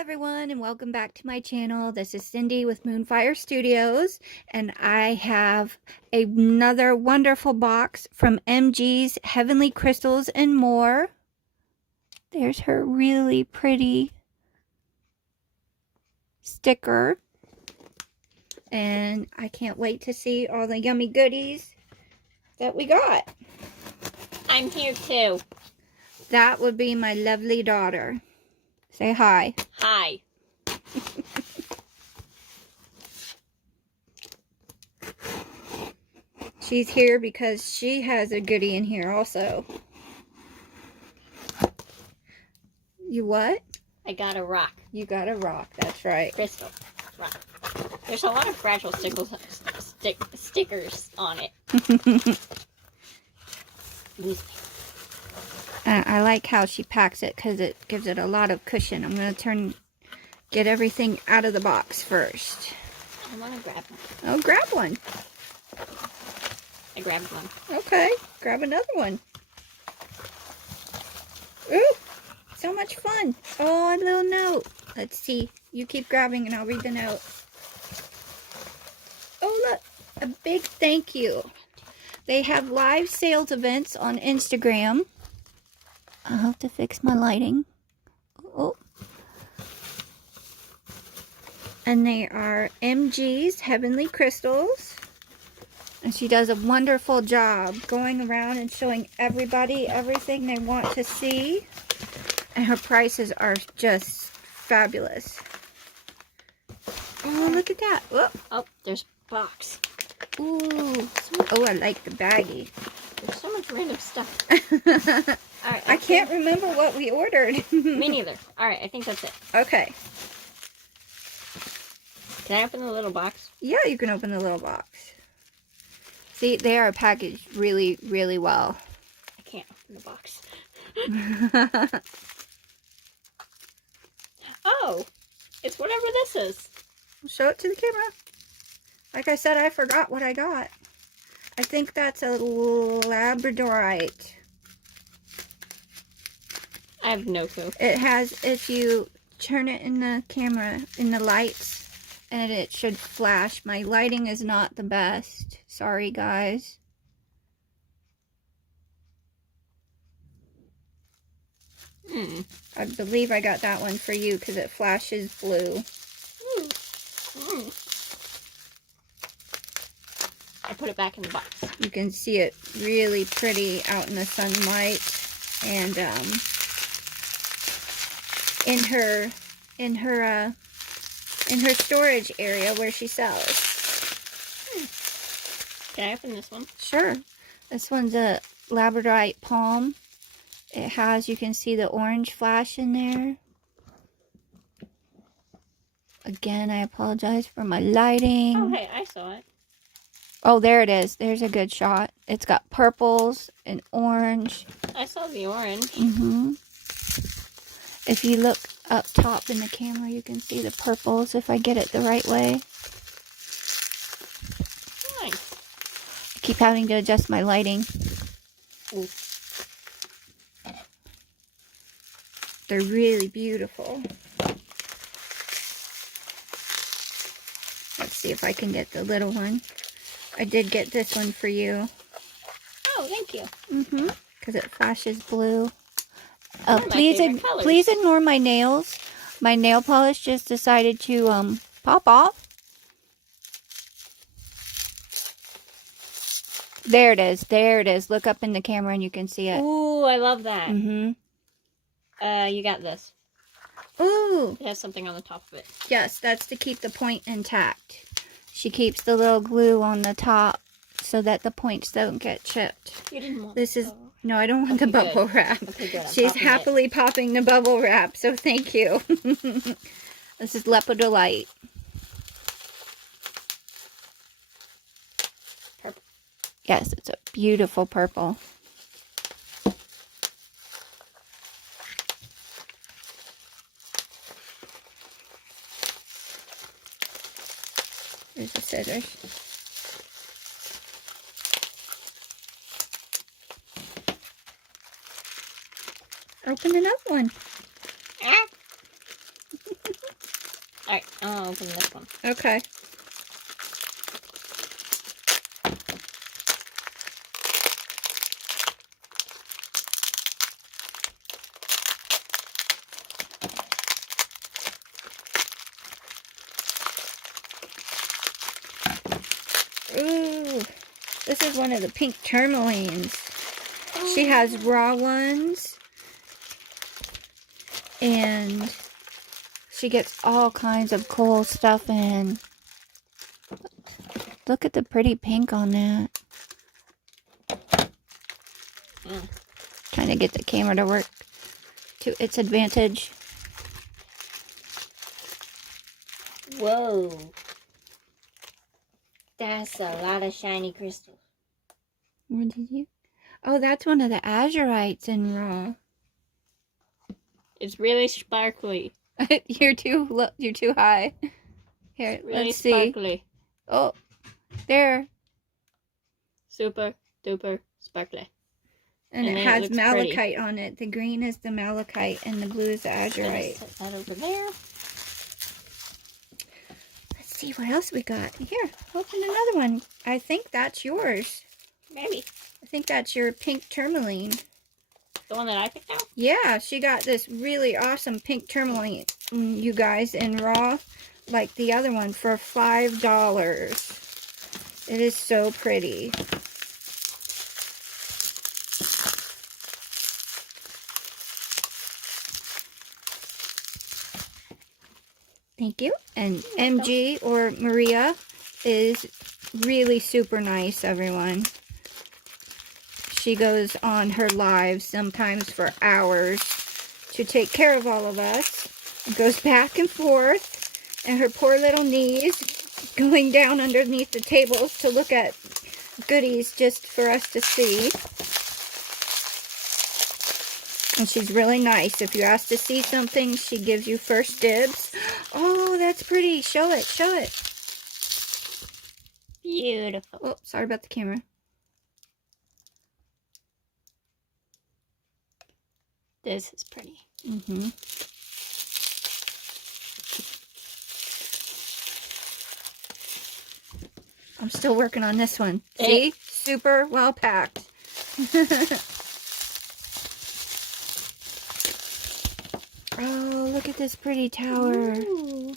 everyone, and welcome back to my channel. This is Cindy with Moonfire Studios, and I have another wonderful box from MG's Heavenly Crystals and More. There's her really pretty sticker, and I can't wait to see all the yummy goodies that we got. I'm here too. That would be my lovely daughter. Say hi. Hi. She's here because she has a goodie in here also. You what? I got a rock. You got a rock, that's right. Crystal. Rock. There's a lot of fragile stickers on it. I like how she packs it because it gives it a lot of cushion. I'm going to get everything out of the box first. I want to grab one. Oh, grab one. I grabbed one. Okay, grab another one. Ooh, so much fun. Oh, a little note. Let's see. You keep grabbing and I'll read the note. Oh, look. A big thank you. They have live sales events on Instagram. I'll have to fix my lighting. Oh. And they are MG's Heavenly Crystals. And she does a wonderful job going around and showing everybody everything they want to see. And her prices are just fabulous. Oh, look at that. Whoop. Oh, there's a box. Ooh. Oh, I like the baggie. There's so much random stuff. Alright, I can't remember what we ordered. Me neither. Alright, I think that's it. Okay. Can I open the little box? Yeah, you can open the little box. See, they are packaged really, really well. I can't open the box. Oh, it's whatever this is. Show it to the camera. Like I said, I forgot what I got. I think that's a Labradorite. I have no clue. It has, if you turn it in the camera, in the lights, and it should flash. My lighting is not the best. Sorry, guys. I believe I got that one for you because it flashes blue. I put it back in the box. You can see it really pretty out in the sunlight, and in her storage area where she sells. Can I open this one? Sure. This one's a Labradorite Palm. It has, you can see the orange flash in there. Again, I apologize for my lighting. Oh, hey, I saw it. Oh, there it is. There's a good shot. It's got purples and orange. I saw the orange. If you look up top in the camera, you can see the purples if I get it the right way. Nice. I keep having to adjust my lighting. Ooh. They're really beautiful. Let's see if I can get the little one. I did get this one for you. Oh, thank you. Because it flashes blue. Please ignore my nails. My nail polish just decided to pop off. There it is. There it is. Look up in the camera and you can see it. Ooh, I love that. You got this. Ooh. It has something on the top of it. Yes, that's to keep the point intact. She keeps the little glue on the top so that the points don't get chipped. You didn't want this is no, I don't want the bubble wrap. Okay, good. She's happily popping the bubble wrap, so thank you. This is Leopard Delight. Purple. Yes, it's a beautiful purple. There's the scissors. Open another one. Alright, I'll open this one. Okay. Ooh, this is one of the pink tourmalines. She has raw ones, and she gets all kinds of cool stuff in. Look at the pretty pink on that. Trying to get the camera to work to its advantage. Whoa. That's a lot of shiny crystals. What did you? Oh, that's one of the Azurites in raw. It's really sparkly. You're too high. Here, It's really let's see. sparkly. Oh, there. Super duper sparkly. And it then has looks malachite pretty. on it. The green is the malachite and the blue is the Azurite. Set that over there. Let's see what else we got. Here, open another one. I think that's yours. Maybe. I think that's your pink tourmaline. The one that I picked out? Yeah, she got this really awesome pink tourmaline, you guys, in raw, like the other one, for $5. It is so pretty. Thank you. And MG, or Maria, is really super nice, everyone. She goes on her lives sometimes for hours to take care of all of us. It goes back and forth, and her poor little knees going down underneath the tables to look at goodies just for us to see. And she's really nice. If you ask to see something, she gives you first dibs. Oh, that's pretty. Show it. Show it. Beautiful. Oh, sorry about the camera. This is pretty. Mm-hmm. I'm still working on this one. See? Super well packed. Oh, look at this pretty tower. Ooh.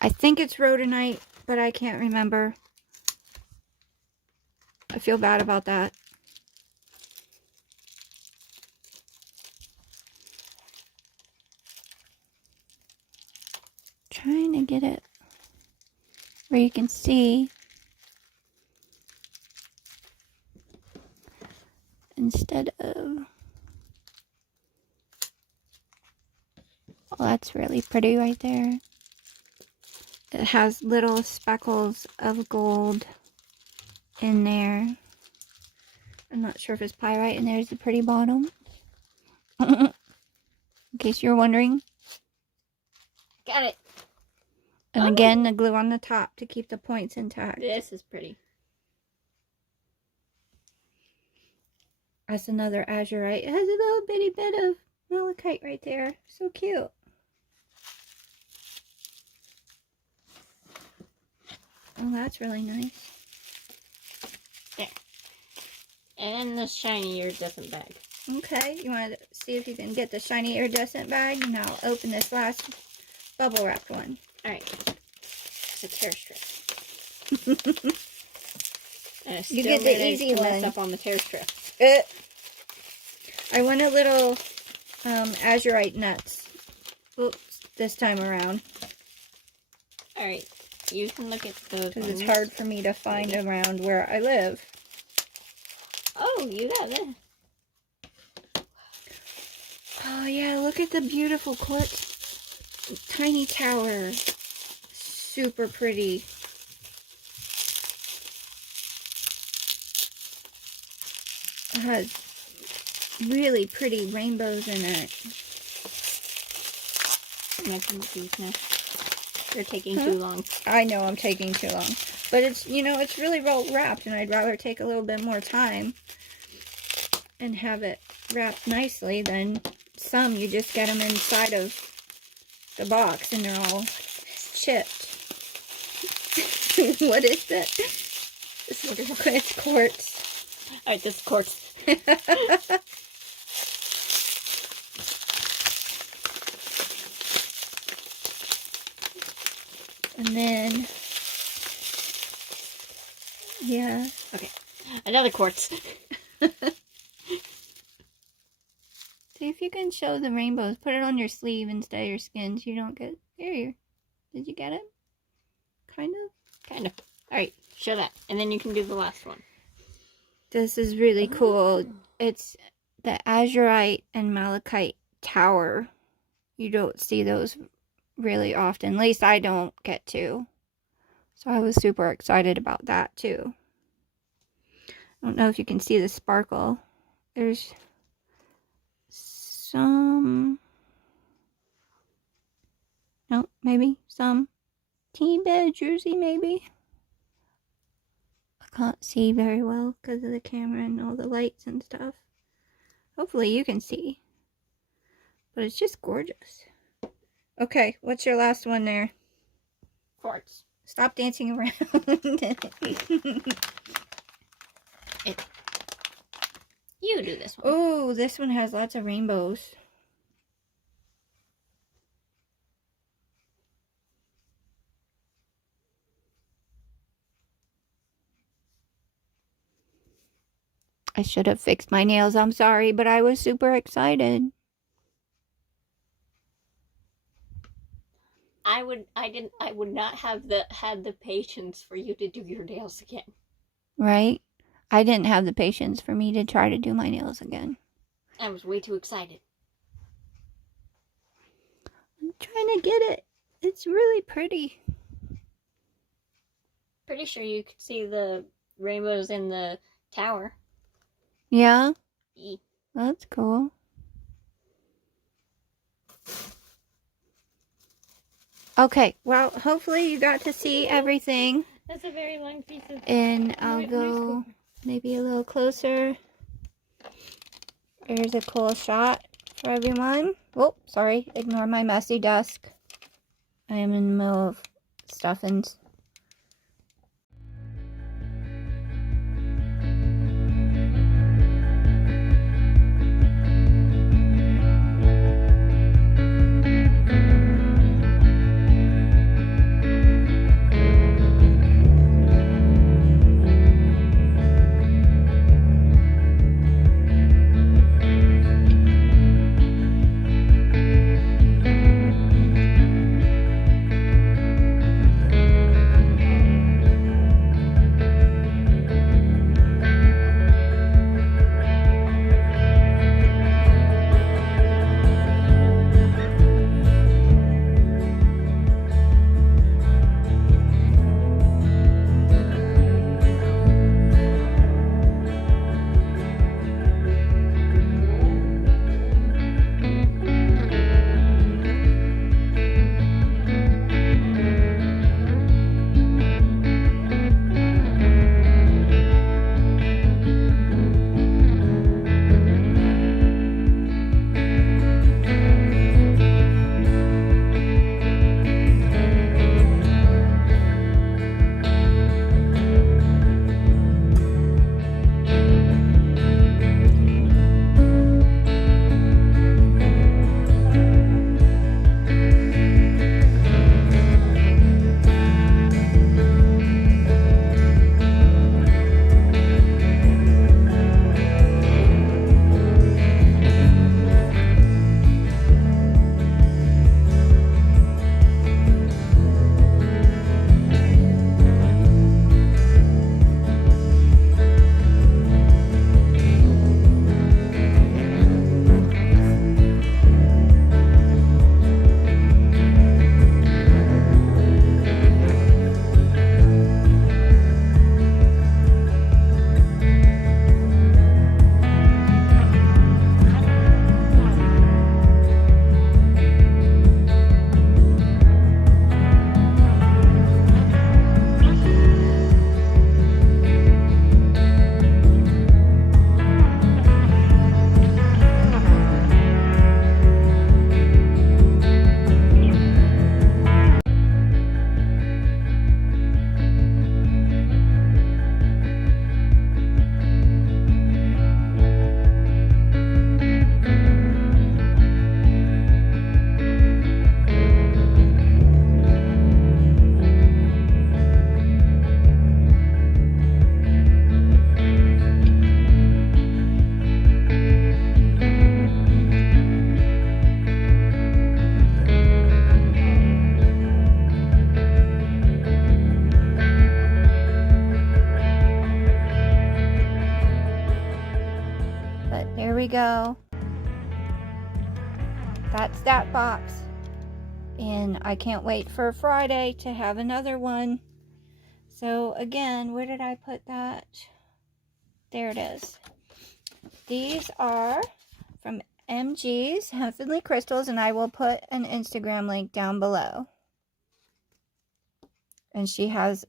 I think it's rhodonite, but I can't remember. I feel bad about that. Trying to get it where you can see. Instead of... Oh, that's really pretty right there. It has little speckles of gold in there. I'm not sure if it's pyrite, and there's the pretty bottom. In case you're wondering. Got it. And again, the glue on the top to keep the points intact. This is pretty. That's another Azurite. It has a little bitty bit of malachite right there. So cute. Oh, that's really nice. There. And the shiny iridescent bag. Okay, you want to see if you can get the shiny iridescent bag? And I'll open this last bubble wrapped one. Alright. It's a tear strip. And I You get the easy to one. mess up on the tear strip. I want a little Azurite nuts. Oops, this time around. Alright. You can look at those Because ones. it's hard for me to find around where I live. Oh, you got this. Oh yeah, look at the beautiful quartz tiny tower. Super pretty. It has really pretty rainbows in it. I'm making these now. They're taking too long. I know I'm taking too long. But it's, you know, it's really well wrapped, and I'd rather take a little bit more time. and have it wrapped nicely, then some you just get them inside of the box and they're all chipped. What is that? It's quartz. Alright, this is quartz. And then, yeah. Okay, another quartz. See if you can show the rainbows. Put it on your sleeve instead of your skin so you don't get... Here. Did you get it? Kind of? Kind of. Alright, show that. And then you can do the last one. This is really cool. It's the Azurite and Malachite tower. You don't see those really often. At least I don't get to. So I was super excited about that too. I don't know if you can see the sparkle. There's some... No, maybe some teeny bit of Jersey, maybe. I can't see very well because of the camera and all the lights and stuff. Hopefully you can see. But it's just gorgeous. Okay, what's your last one there? Quartz. Stop dancing around. You do this one. Oh, this one has lots of rainbows. I should have fixed my nails. I'm sorry, but I was super excited. I would not have had the patience for you to do your nails again. Right? I didn't have the patience for me to try to do my nails again. I was way too excited. I'm trying to get it. It's really pretty. Pretty sure you could see the rainbows in the tower. Yeah? E. That's cool. Okay, well, hopefully you got to see everything. That's a very long piece of... And I'll go maybe a little closer. Here's a cool shot for everyone. Oh, sorry. Ignore my messy desk. I am in the middle of stuffings. go. That's that box. And I can't wait for Friday to have another one. So again, where did I put that? There it is. These are from MG's Heavenly Crystals, and I will put an Instagram link down below. And she has,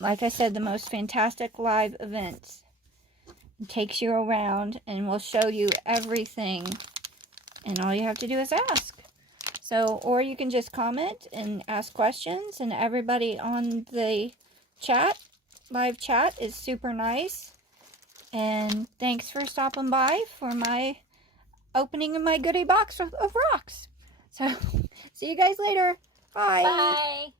like I said, the most fantastic live events. It takes you around and will show you everything. And all you have to do is ask. So, or you can just comment and ask questions, and everybody on the chat, live chat, is super nice. And thanks for stopping by for my opening of my goodie box of rocks. So, see you guys later. Bye. Bye.